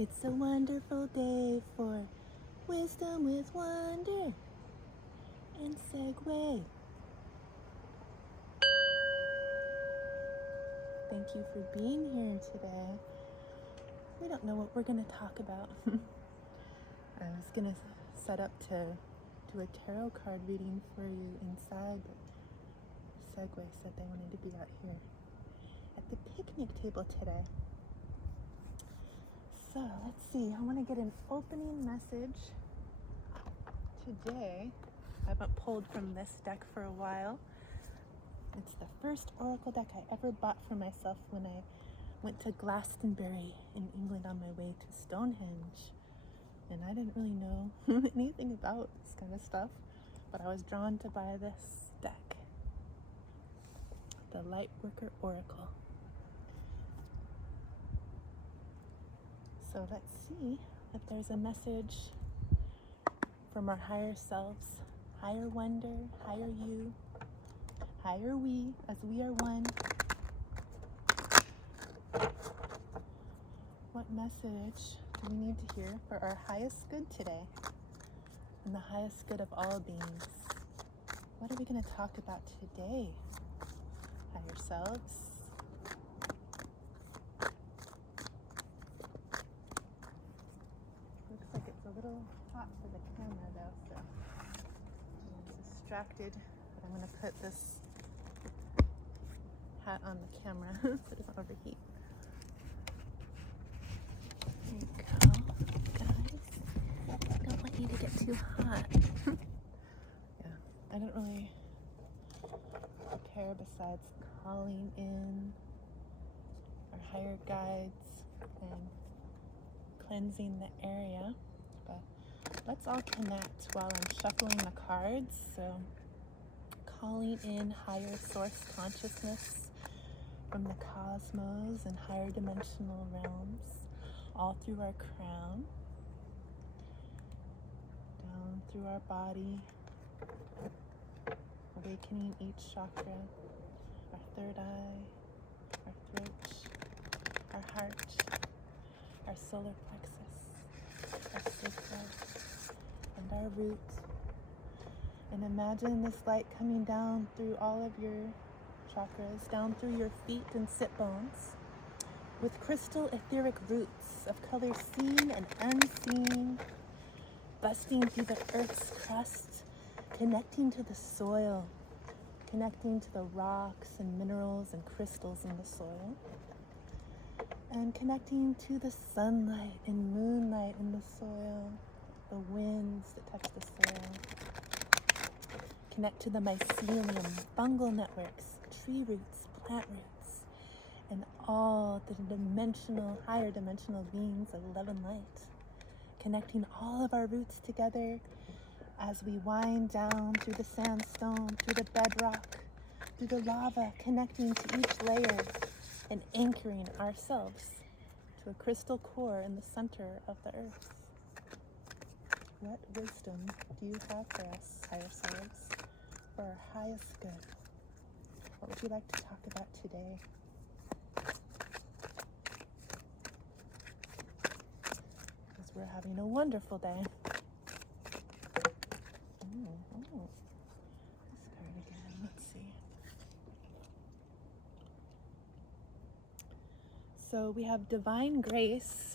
It's a wonderful day for wisdom with wonder and segue. Thank you for being here today. We don't know what we're going to talk about. I was going to set up to do a tarot card reading for you inside, but Segway said they wanted to be out here at the picnic table today. So let's see, I want to get an opening message today. I haven't pulled from this deck for a while. It's the first oracle deck I ever bought for myself when I went to Glastonbury in England on my way to Stonehenge. And I didn't really know anything about this kind of stuff, but I was drawn to buy this deck, the Lightworker Oracle. So let's see if there's a message from our higher selves, higher wonder, higher you, higher we, as we are one. What message do we need to hear for our highest good today and the highest good of all beings? What are we going to talk about today, higher selves? Looks like it's a little hot for the camera though, so I'm distracted. But I'm going to put this hat on the camera so it doesn't overheat. There you go, guys. I don't want you to get too hot. Yeah, I didn't really prepare besides calling in our higher guides and cleansing the area. But let's all connect while I'm shuffling the cards. So calling in higher source consciousness from the cosmos and higher dimensional realms, all through our crown, down through our body, awakening each chakra, our third eye, our throat, our heart, our solar plexus, our sacral, and our root. And imagine this light coming down through all of your chakras, down through your feet and sit bones, with crystal etheric roots of color seen and unseen, busting through the earth's crust, connecting to the soil, connecting to the rocks and minerals and crystals in the soil, and connecting to the sunlight and moonlight in the soil, the winds that touch the soil. Connect to the mycelium, fungal networks, tree roots, plant roots, and all the dimensional, higher dimensional beings of love and light. Connecting all of our roots together as we wind down through the sandstone, through the bedrock, through the lava, connecting to each layer and anchoring ourselves to a crystal core in the center of the earth. What wisdom do you have for us, higher selves, for our highest good? What would you like to talk about today? Because we're having a wonderful day. This card again, let's see. So we have divine grace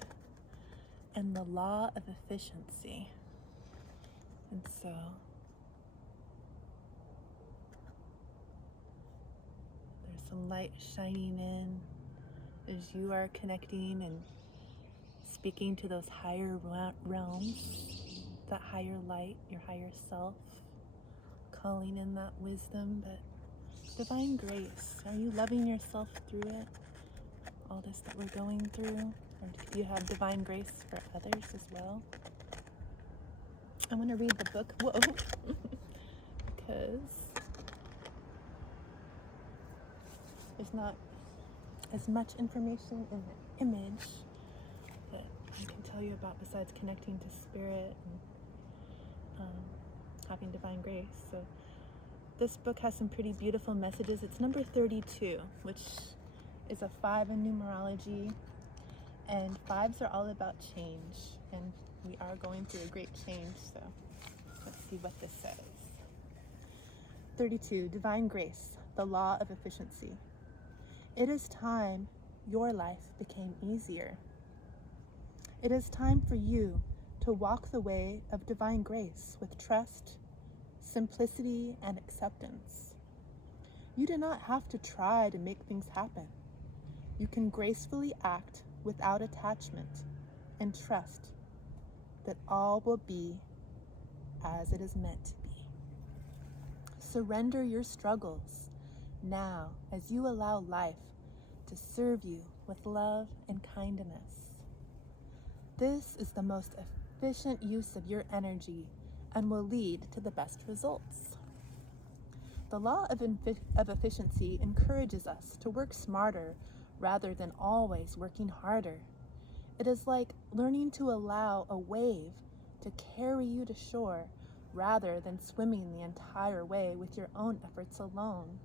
and the law of efficiency. And so there's some light shining in as you are connecting and speaking to those higher realms, that higher light, your higher self, calling in that wisdom, but divine grace. Are you loving yourself through it? All this that we're going through? Or do you have divine grace for others as well? I'm going to read the book, whoa, because there's not as much information in the image that I can tell you about besides connecting to spirit and having divine grace. So this book has some pretty beautiful messages. It's number 32, which is a 5 in numerology, And fives are all about change, and we are going through a great change, so let's see what this says. 32, Divine Grace, the law of efficiency. It is time your life became easier. It is time for you to walk the way of divine grace with trust, simplicity, and acceptance. You do not have to try to make things happen. You can gracefully act without attachment and trust that all will be as it is meant to be. Surrender your struggles now as you allow life to serve you with love and kindness. This is the most efficient use of your energy and will lead to the best results. The law of efficiency encourages us to work smarter rather than always working harder. It is like learning to allow a wave to carry you to shore rather than swimming the entire way with your own efforts alone,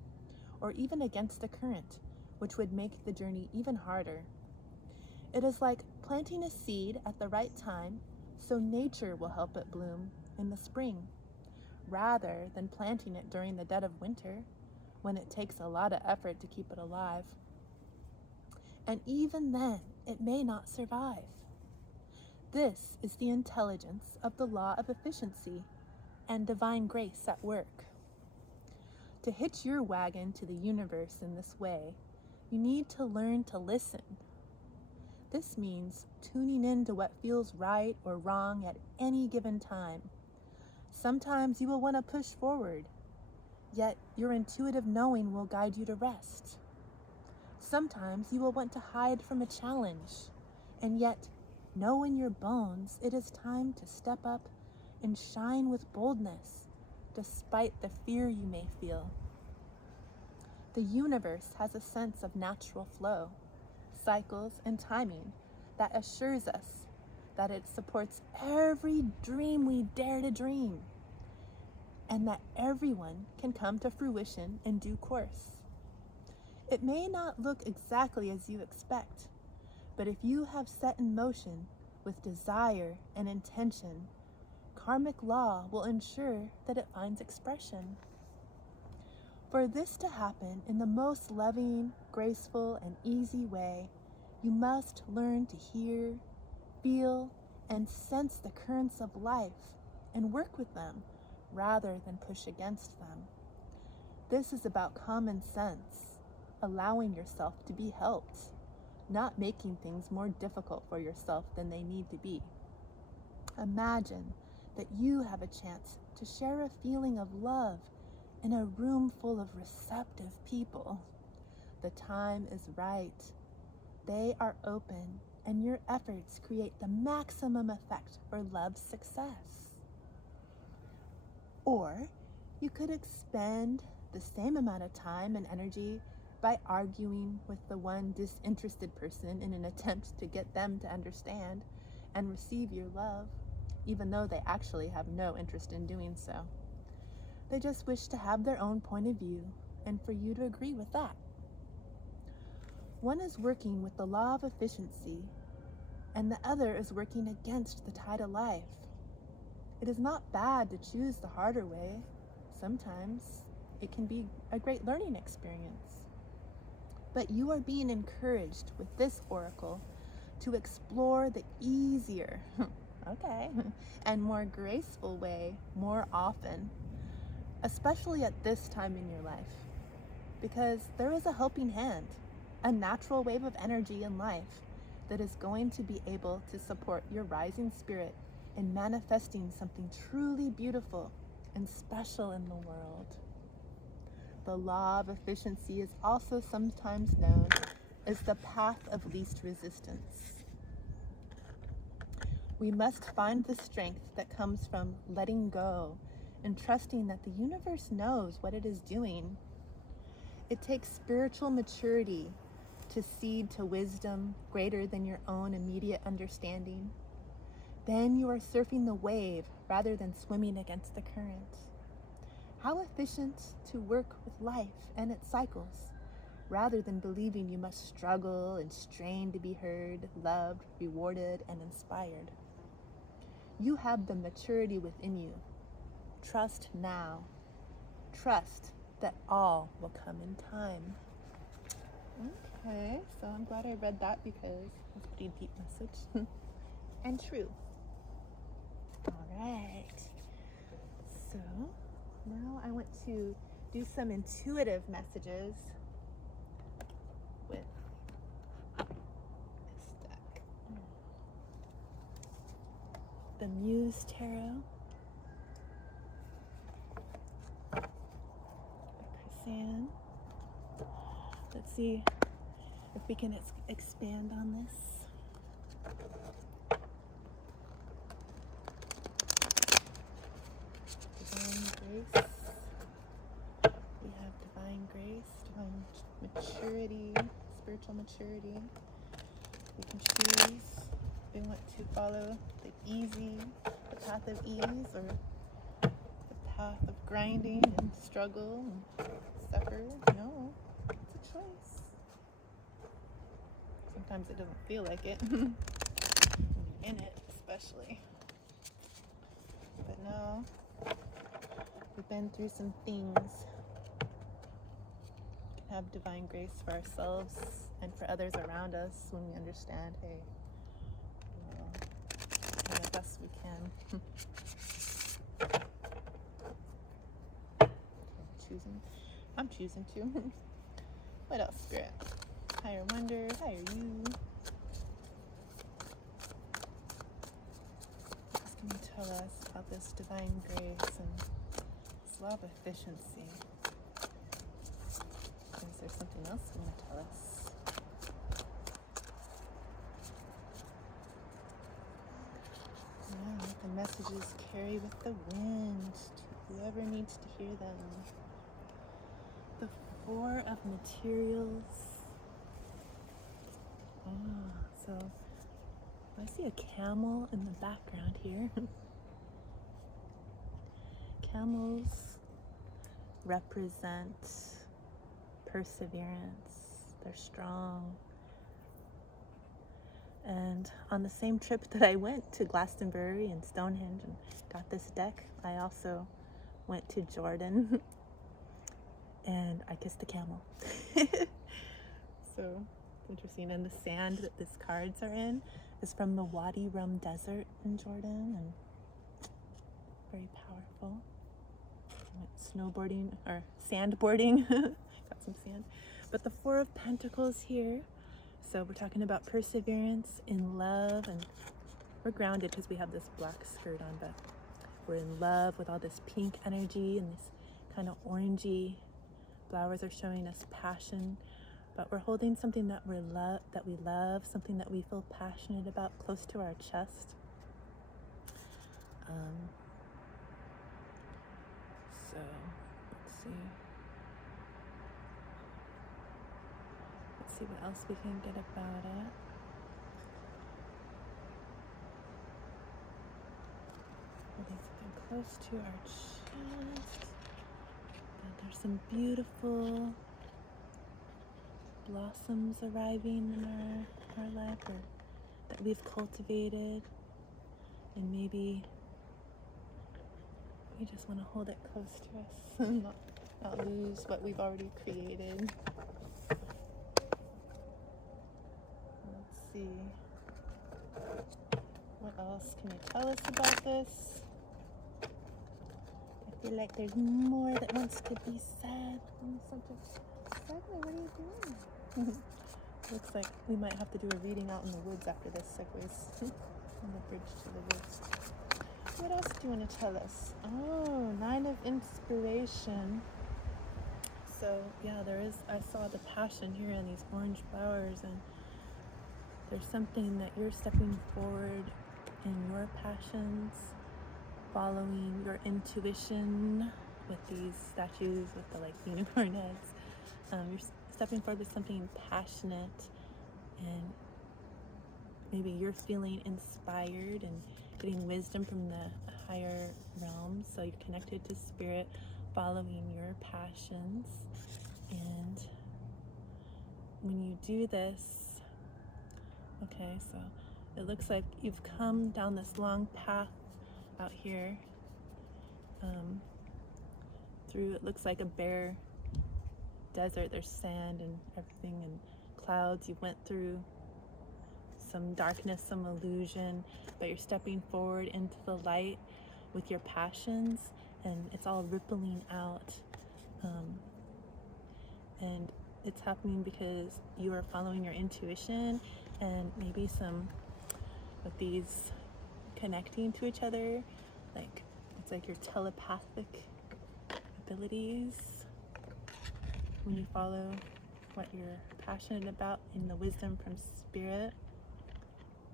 or even against the current, which would make the journey even harder. It is like planting a seed at the right time so nature will help it bloom in the spring, rather than planting it during the dead of winter when it takes a lot of effort to keep it alive. And even then, it may not survive. This is the intelligence of the law of efficiency and divine grace at work. To hitch your wagon to the universe in this way, you need to learn to listen. This means tuning in to what feels right or wrong at any given time. Sometimes you will want to push forward, yet your intuitive knowing will guide you to rest. Sometimes you will want to hide from a challenge, and yet know in your bones it is time to step up and shine with boldness, despite the fear you may feel. The universe has a sense of natural flow, cycles, and timing that assures us that it supports every dream we dare to dream, and that everyone can come to fruition in due course. It may not look exactly as you expect, but if you have set in motion with desire and intention, karmic law will ensure that it finds expression. For this to happen in the most loving, graceful, and easy way, you must learn to hear, feel, and sense the currents of life and work with them rather than push against them. This is about common sense, allowing yourself to be helped, not making things more difficult for yourself than they need to be. Imagine that you have a chance to share a feeling of love in a room full of receptive people. The time is right. They are open, and your efforts create the maximum effect for love's success. Or you could expend the same amount of time and energy by arguing with the one disinterested person in an attempt to get them to understand and receive your love, even though they actually have no interest in doing so. They just wish to have their own point of view and for you to agree with that. One is working with the law of efficiency, and the other is working against the tide of life. It is not bad to choose the harder way. Sometimes it can be a great learning experience. But you are being encouraged with this oracle to explore the easier, and more graceful way more often, especially at this time in your life, because there is a helping hand, a natural wave of energy in life that is going to be able to support your rising spirit in manifesting something truly beautiful and special in the world. The law of efficiency is also sometimes known as the path of least resistance. We must find the strength that comes from letting go and trusting that the universe knows what it is doing. It takes spiritual maturity to cede to wisdom greater than your own immediate understanding. Then you are surfing the wave rather than swimming against the current. How efficient to work with life and its cycles, rather than believing you must struggle and strain to be heard, loved, rewarded, and inspired. You have the maturity within you. Trust now. Trust that all will come in time. Okay, so I'm glad I read that because it's a pretty deep message and true. All right. So now I want to do some intuitive messages with this deck. The Muse Tarot. Chrysan. Let's see if we can expand on this. Divine Grace. We have Divine Grace, Divine Maturity, Spiritual Maturity. We can choose if we want to follow the path of ease, or the path of grinding and struggle and suffer. No, it's a choice. Sometimes it doesn't feel like it. When you're in it, especially. But no, we've been through some things. We can have divine grace for ourselves and for others around us when we understand, hey, doing the best we can. I'm choosing to. What else, Spirit? Higher wonder, higher you. What can you tell us about this divine grace and this law of efficiency? Is there something else you want to tell us? Yeah, let the messages carry with the wind to whoever needs to hear them. The Four of Materials. So I see a camel in the background here. Camels represent perseverance. They're strong. And on the same trip that I went to Glastonbury and Stonehenge and got this deck, I also went to Jordan and I kissed the camel. So interesting. And the sand that these cards are in is from the Wadi Rum Desert in Jordan, and very powerful. I went snowboarding or sandboarding, got some sand. But the Four of Pentacles here, so we're talking about perseverance in love, and we're grounded because we have this black skirt on, but we're in love with all this pink energy and this kind of orangey flowers are showing us passion. But we're holding something that we love, something that we feel passionate about, close to our chest. So let's see what else we can get about it. Holding something close to our chest. And there's some beautiful blossoms arriving in our life, or that we've cultivated, and maybe we just want to hold it close to us and not lose what we've already created. Let's see, what else can you tell us about this? I feel like there's more that wants to be said on the subject. Segway, what are you doing? Looks like we might have to do a reading out in the woods after this segues on the bridge to the woods. What else do you want to tell us? Oh, Nine of Inspiration. So yeah, I saw the passion here in these orange flowers, and there's something that you're stepping forward in your passions, following your intuition with these statues with the unicorn heads. You're stepping forward with something passionate, and maybe you're feeling inspired and getting wisdom from the higher realms. So you're connected to spirit, following your passions, and when you do this, okay, so it looks like you've come down this long path out here through, it looks like a bare desert. There's sand and everything and clouds. You went through some darkness, some illusion, but you're stepping forward into the light with your passions, and it's all rippling out. And it's happening because you are following your intuition, and maybe some of these connecting to each other, like it's like your telepathic abilities. When you follow what you're passionate about in the wisdom from spirit,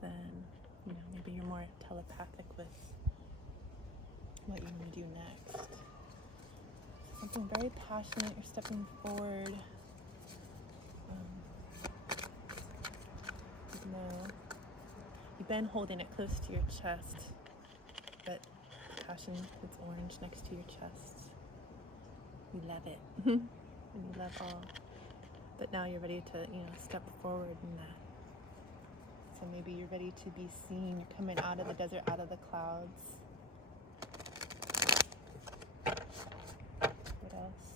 then maybe you're more telepathic with what you want to do next. Something very passionate, you're stepping forward. You've been holding it close to your chest, but passion, it's orange next to your chest. You love it. And you love all. But now you're ready to, step forward in that. So maybe you're ready to be seen. You're coming out of the desert, out of the clouds. What else?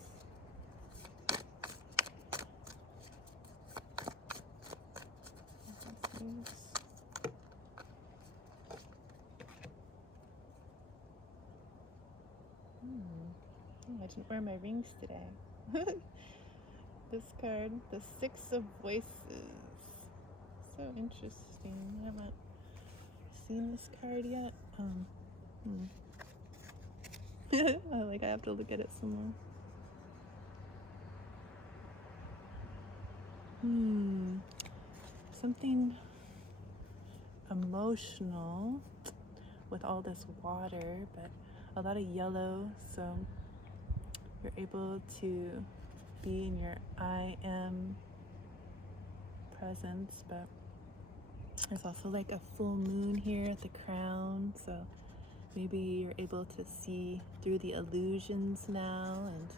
I didn't wear my rings today. This card, the Six of Voices. So interesting. I haven't seen this card yet. I have to look at it some more. Something emotional with all this water, but a lot of yellow, so you're able to be in your I am presence, but there's also like a full moon here at the crown, so maybe you're able to see through the illusions now, and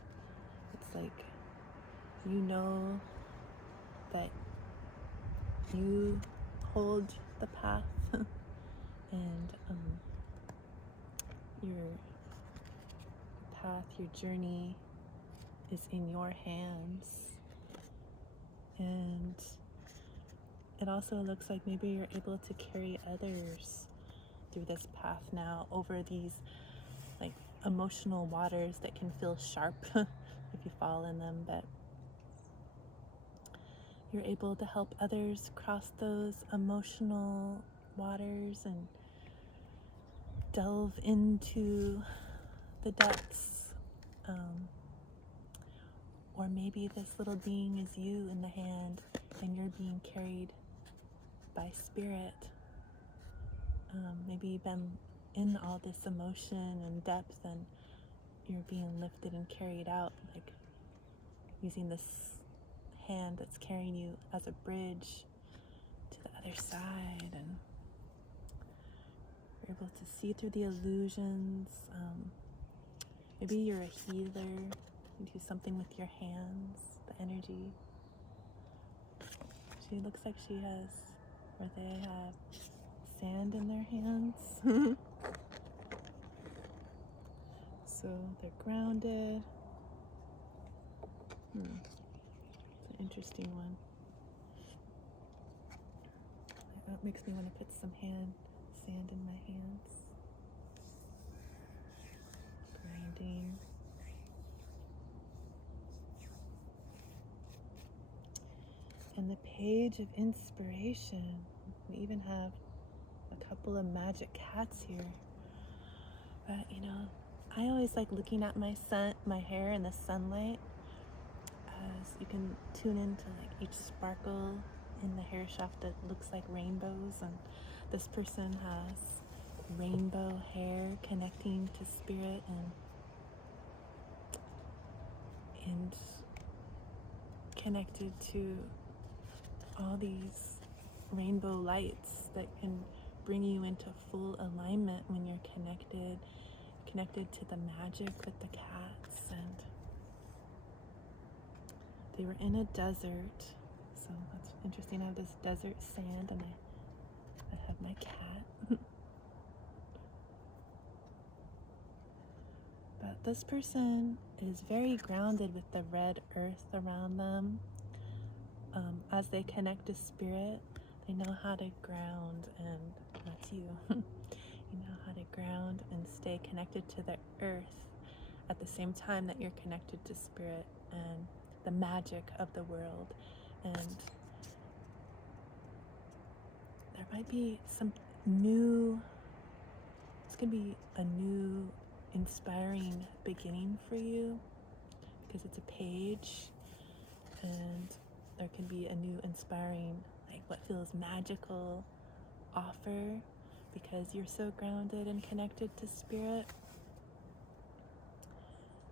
it's like that you hold the path and your path, your journey is in your hands. And it also looks like maybe you're able to carry others through this path now over these like emotional waters that can feel sharp if you fall in them, but you're able to help others cross those emotional waters and delve into the depths. Or maybe this little being is you in the hand and you're being carried by spirit. Maybe you've been in all this emotion and depth and you're being lifted and carried out, like using this hand that's carrying you as a bridge to the other side, and you're able to see through the illusions. Maybe you're a healer. You do something with your hands, the energy. She looks like they have sand in their hands. So they're grounded. It's an interesting one. That makes me want to put some sand in my hands. Grinding. And the Page of Inspiration. We even have a couple of magic cats here. But I always like looking at my hair in the sunlight, as you can tune into like each sparkle in the hair shaft that looks like rainbows, and this person has rainbow hair connecting to spirit and connected to all these rainbow lights that can bring you into full alignment when you're connected to the magic with the cats. And they were in a desert, so So that's interesting. I have this desert sand and I have my cat. But this person is very grounded with the red earth around them. As they connect to spirit, they know how to ground, and that's you. You know how to ground and stay connected to the earth at the same time that you're connected to spirit and the magic of the world. And there might be some new, it's going to be a new inspiring beginning for you, because it's a page, and there can be a new inspiring, like what feels magical offer, because you're so grounded and connected to spirit.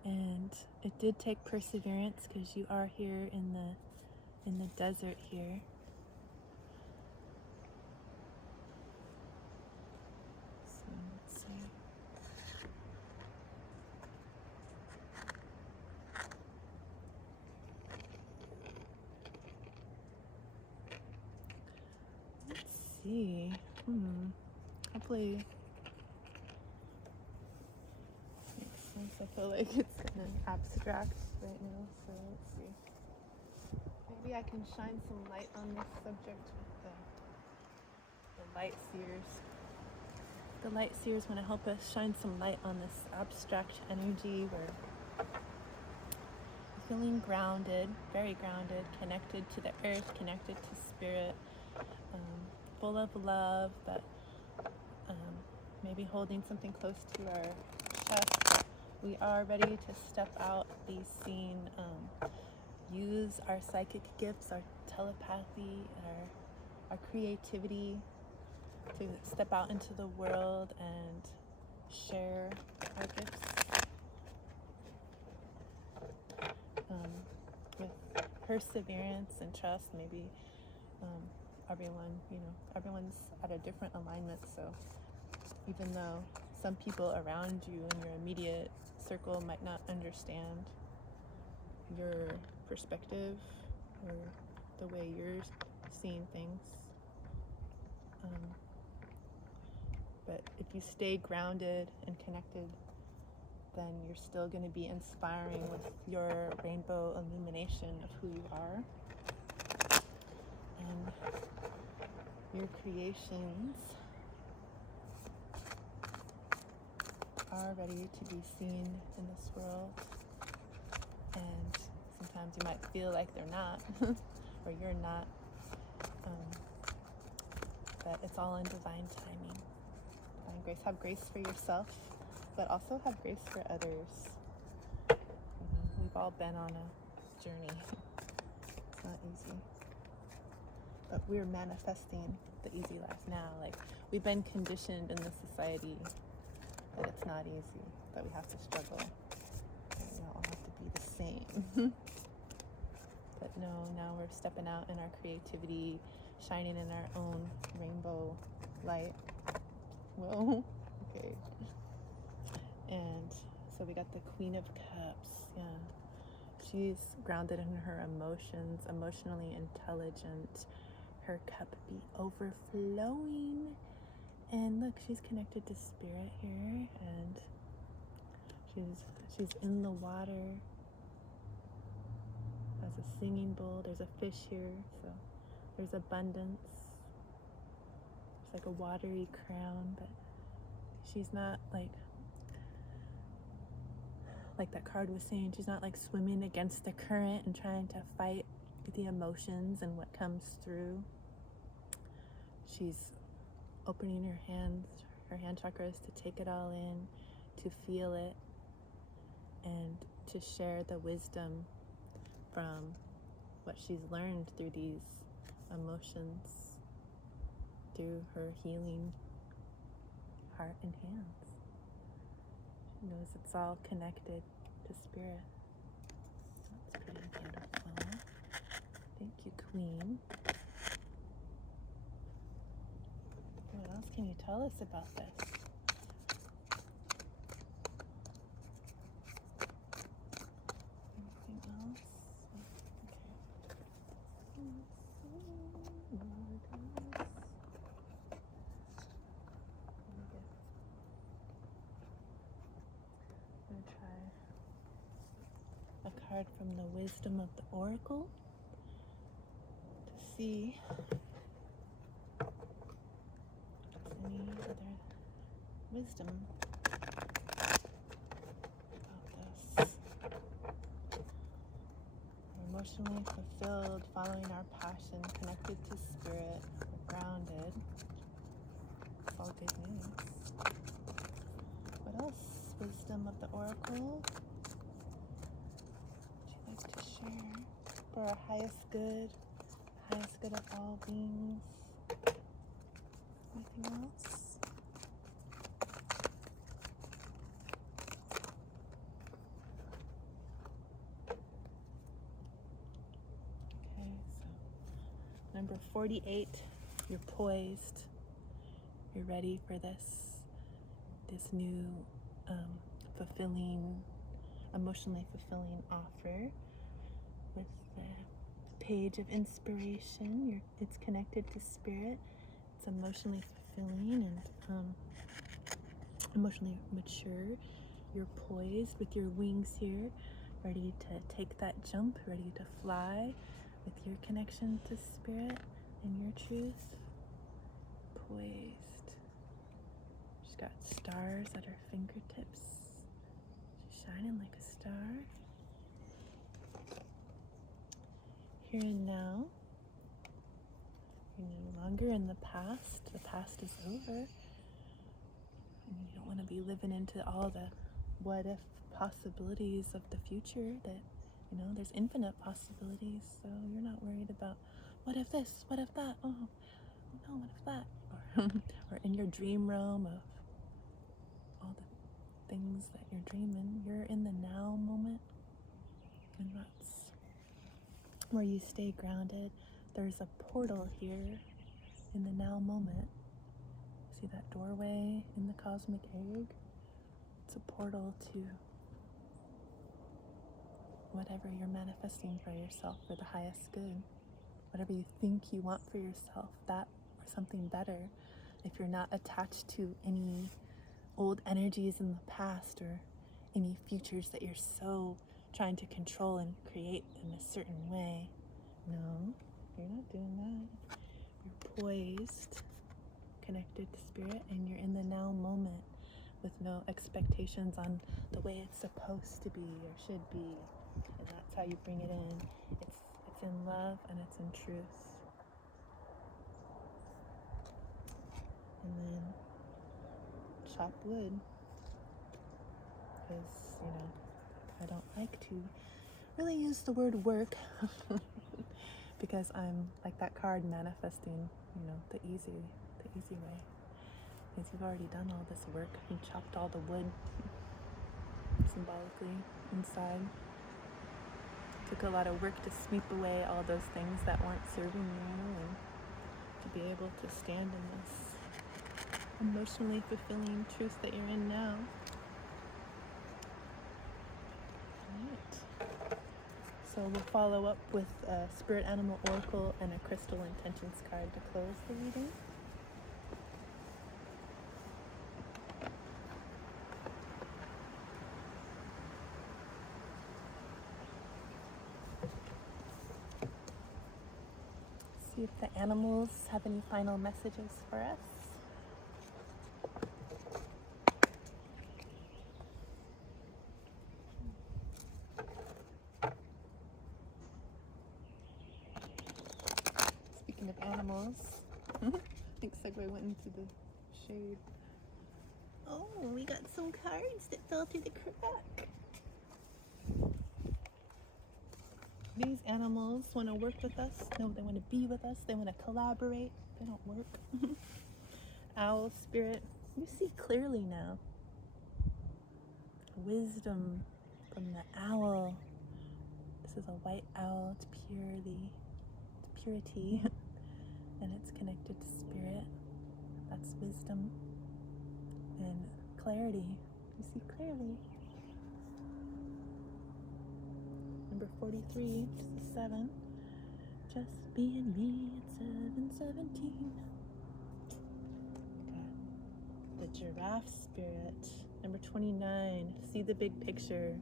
And it did take perseverance, because you are here in the desert here. So let's see. Let's see. Hopefully makes sense. I feel like it's kind of abstract right now, so let's see. Maybe I can shine some light on this subject with the light seers. The light seers want to help us shine some light on this abstract energy where you're feeling grounded, very grounded, connected to the earth, connected to spirit, full of love, but maybe holding something close to our chest. We are ready to step out, be seen, use our psychic gifts, our telepathy, our creativity to step out into the world and share our gifts with perseverance and trust. Maybe everyone's at a different alignment, so even though some people around you in your immediate circle might not understand your perspective or the way you're seeing things, but if you stay grounded and connected, then you're still going to be inspiring with your rainbow illumination of who you are. And your creations are ready to be seen in this world. And sometimes you might feel like they're not, or you're not. But it's all in divine timing. Divine grace. Have grace for yourself, but also have grace for others. We've all been on a journey. It's not easy. But we're manifesting the easy life now. Like, we've been conditioned in this society that it's not easy, that we have to struggle, that we all have to be the same. But no, now we're stepping out in our creativity, shining in our own rainbow light. Whoa, okay. And so we got the Queen of Cups. Yeah, she's grounded in her emotions, emotionally intelligent. Her cup be overflowing. And look, she's connected to spirit here, and she's in the water as a singing bowl. There's a fish here, so there's abundance. It's like a watery crown, but she's not like that card was saying, she's not like swimming against the current and trying to fight the emotions and what comes through. She's opening her hands, her hand chakras, to take it all in, to feel it, and to share the wisdom from what she's learned through these emotions, through her healing heart and hands. She knows it's all connected to spirit. That's pretty beautiful. Thank you, Queen. What else can you tell us about this? Anything else? Okay. card from the Wisdom of the Oracle to see if there's any other wisdom about this. We're emotionally fulfilled, following our passion, connected to spirit, we're grounded. It's all good news. What else? Wisdom of the Oracle. Would you like to share for our highest good of all beings? Anything else? Okay, so number 48, you're poised. You're ready for this new fulfilling, emotionally fulfilling offer with the page of inspiration. It's connected to spirit. It's emotionally fulfilling and emotionally mature. You're poised with your wings here, ready to take that jump, ready to fly with your connection to spirit and your truth. Poised. She's got stars at her fingertips. She's shining like a star. Here and now. You're no longer in the past. The past is over. And you don't want to be living into all the what if possibilities of the future that, there's infinite possibilities. So you're not worried about what if this, what if that, oh no, what if that? Or in your dream realm of all the things that you're dreaming. You're in the now moment. And that's where you stay grounded. There's a portal here in the now moment. See that doorway in the cosmic egg? It's a portal to whatever you're manifesting for yourself for the highest good. Whatever you think you want for yourself, that or something better. If you're not attached to any old energies in the past or any futures that you're so trying to control and create in a certain way. No, you're not doing that. You're poised, connected to spirit, and you're in the now moment with no expectations on the way it's supposed to be or should be. And that's how you bring it in. It's in love and it's in truth. And then chop wood, because I don't like to really use the word work because I'm like that card manifesting the easy way, because you've already done all this work. You chopped all the wood symbolically inside. Took a lot of work to sweep away all those things that weren't serving you, and to be able to stand in this emotionally fulfilling truth that you're in now. Alright. So we'll follow up with a Spirit Animal Oracle and a Crystal Intentions card to close the reading. See if the animals have any final messages for us. Speaking of animals, I think Segway went into the shade. Oh, we got some cards that fell through the crack. These animals want to work with us. No, they want to be with us. They want to collaborate. They don't work. Owl spirit, you see clearly now. Wisdom from the owl. This is a white owl. It's purity, and it's connected to spirit. That's wisdom and clarity. You see clearly. Number 43, just a 7. Just being me at 7:17. Got the giraffe spirit. Number 29, see the big picture.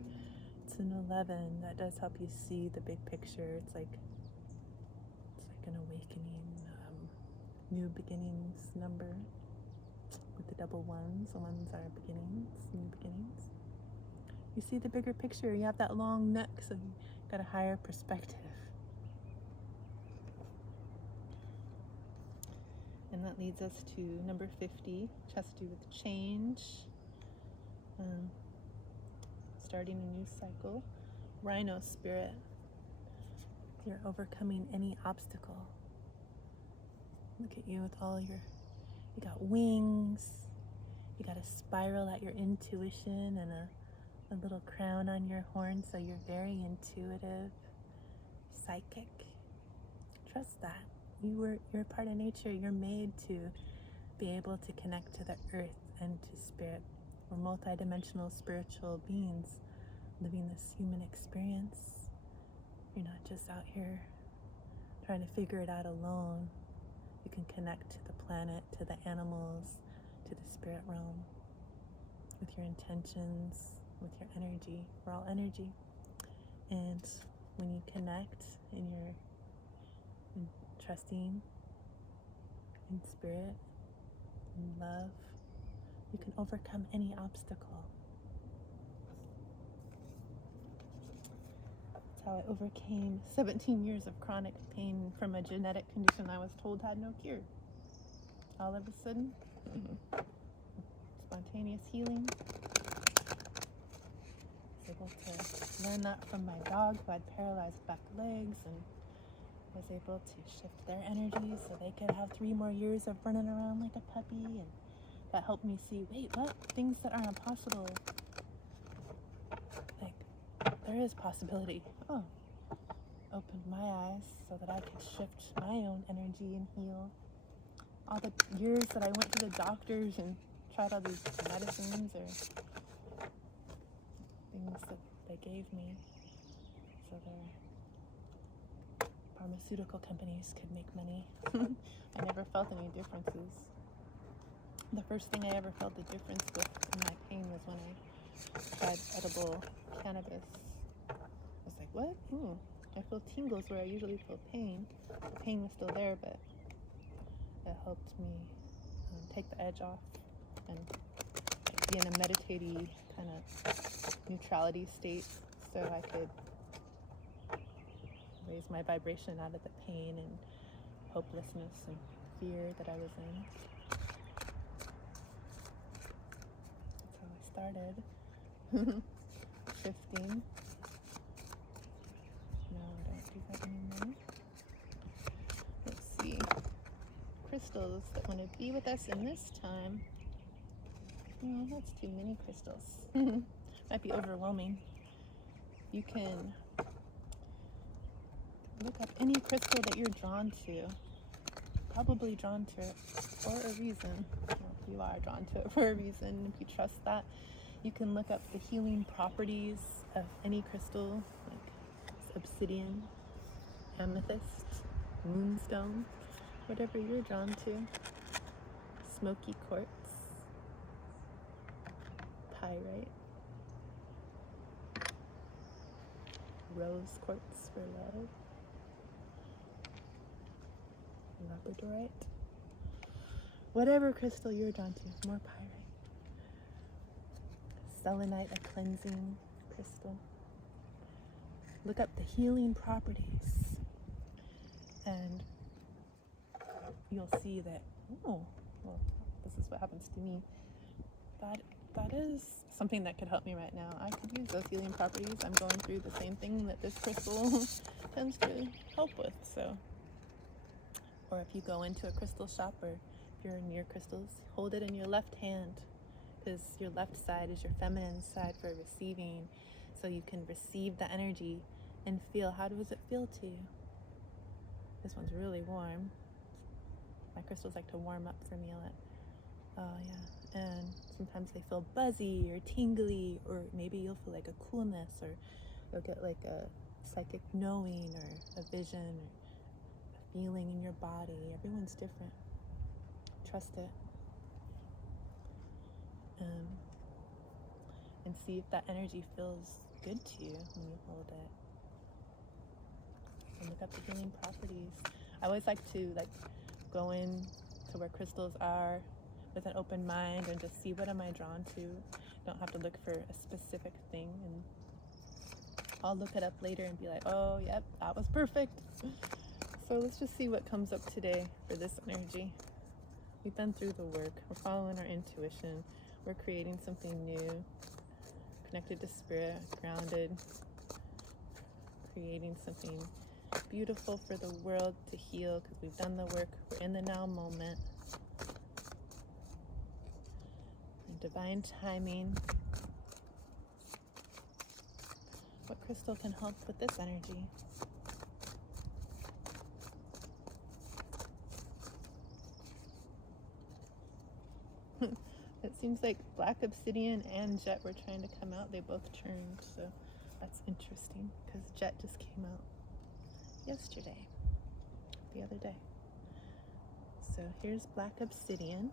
It's an 11. That does help you see the big picture. It's like an awakening, new beginnings number with the double ones. The ones are beginnings, new beginnings. You see the bigger picture. You have that long neck, so you got a higher perspective. And that leads us to number 50, which has to do with change, starting a new cycle. Rhino spirit, you're overcoming any obstacle. Look at you with all you got wings, you got a spiral at your intuition and a little crown on your horn, so you're very intuitive, psychic. Trust that. You're a part of nature. You're made to be able to connect to the earth and to spirit. We're multidimensional spiritual beings living this human experience. You're not just out here trying to figure it out alone. You can connect to the planet, to the animals, to the spirit realm with your intentions, with your energy. We're all energy. And when you connect and you're trusting in spirit, in love, you can overcome any obstacle. That's how I overcame 17 years of chronic pain from a genetic condition I was told had no cure. All of a sudden, spontaneous healing. I was able to learn that from my dog who had paralyzed back legs, and was able to shift their energy so they could have 3 more years of running around like a puppy, and that helped me see, wait, what? Things that are impossible. Like, there is possibility. Oh. Opened my eyes so that I could shift my own energy and heal. All the years that I went to the doctors and tried all these medicines or things that they gave me so their pharmaceutical companies could make money. I never felt any differences. The first thing I ever felt a difference with in my pain was when I tried edible cannabis. I was like, what? I feel tingles where I usually feel pain. The pain was still there, but it helped me take the edge off and be in a meditative kind of neutrality state so I could raise my vibration out of the pain and hopelessness and fear that I was in. That's how I started. Shifting. No, I don't do that anymore. Let's see. Crystals that want to be with us in this time. Oh, that's too many crystals. Might be overwhelming. You can look up any crystal that you're drawn to. Probably drawn to it for a reason. Well, you are drawn to it for a reason. If you trust that, you can look up the healing properties of any crystal, like obsidian, amethyst, moonstone, whatever you're drawn to. Smoky quartz, pyrite, rose quartz for love, labradorite, whatever crystal you're drawn to, more pyrite. Selenite, a cleansing crystal. Look up the healing properties and you'll see that, oh, well, this is what happens to me. That is something that could help me right now. I could use those healing properties. I'm going through the same thing that this crystal tends to help with. So, or if you go into a crystal shop or if you're near crystals, hold it in your left hand, because your left side is your feminine side for receiving, so you can receive the energy and feel, how does it feel to you? This one's really warm. My crystals like to warm up for me a lot. Oh yeah, and sometimes they feel buzzy or tingly, or maybe you'll feel like a coolness, or you'll get like a psychic knowing or a vision or a feeling in your body. Everyone's different. Trust it. And see if that energy feels good to you when you hold it. And look up the healing properties. I always like to go in to where crystals are with an open mind and just see what am I drawn to. Don't have to look for a specific thing, and I'll look it up later and be like, oh yep, that was perfect. So let's just see what comes up today for this energy. We've been through the work. We're following our intuition. We're creating something new, connected to spirit, grounded, creating something beautiful for the world to heal because we've done the work. We're in the now moment. In divine timing. What crystal can help with this energy? It seems like black obsidian and jet were trying to come out. They both turned, so that's interesting because jet just came out yesterday, the other day. So here's black obsidian,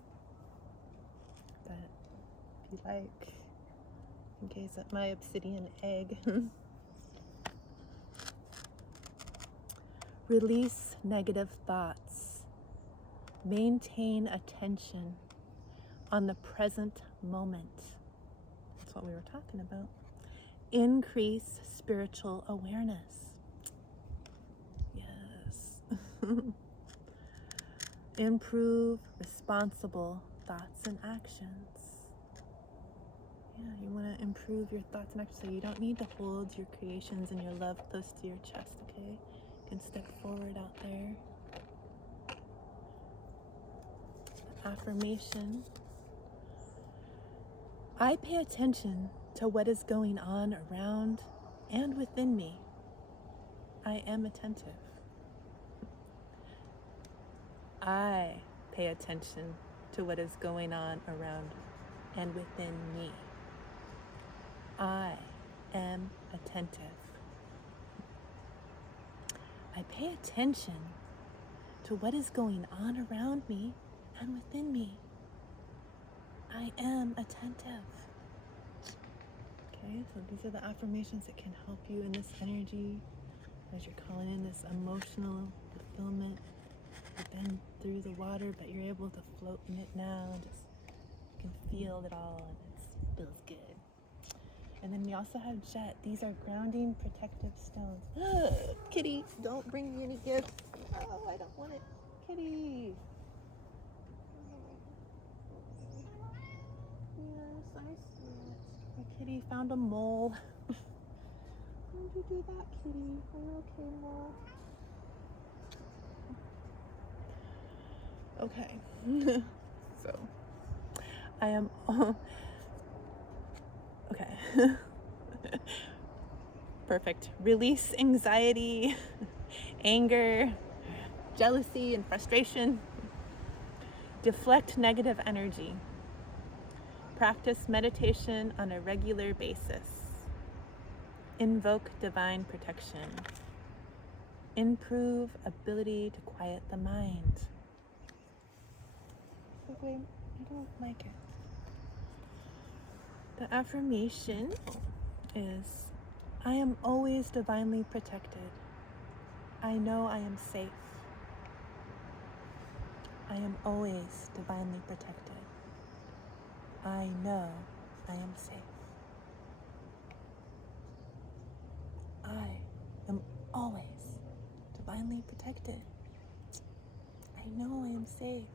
but if you like, you can gaze at my obsidian egg. Release negative thoughts. Maintain attention on the present moment. That's what we were talking about. Increase spiritual awareness. Yes. Improve responsible thoughts and actions. Yeah, you want to improve your thoughts and actions, so you don't need to hold your creations and your love close to your chest, okay? You can step forward out there. Affirmation. I pay attention to what is going on around and within me. I am attentive. I pay attention to what is going on around and within me. I am attentive. I pay attention to what is going on around me and within me. I am attentive. Okay, so these are the affirmations that can help you in this energy as you're calling in this emotional fulfillment. You've been through the water, but you're able to float in it now and just you can feel it all, and it feels good. And then we also have jet. These are grounding protective stones. Kitty, don't bring me any gifts. Oh, I don't want it. Kitty. Yes, I see it. My kitty found a mole. Why did you do that, kitty? Are you okay, mole? Okay. So, I am... Okay. Perfect. Release anxiety, anger, jealousy, and frustration. Deflect negative energy. Practice meditation on a regular basis. Invoke divine protection. Improve ability to quiet the mind. Wait, I don't like it. The affirmation is, I am always divinely protected. I know I am safe. I am always divinely protected. I know I am safe. I am always divinely protected. I know I am safe.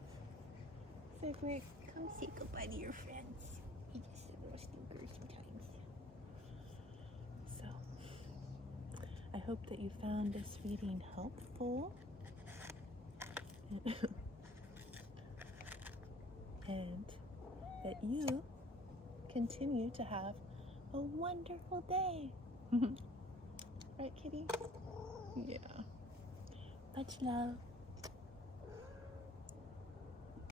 Favorite, come say goodbye to your friends. You just a little stinker sometimes. So, I hope that you found this reading helpful. And that you continue to have a wonderful day. Right, kitty? Yeah. Much love.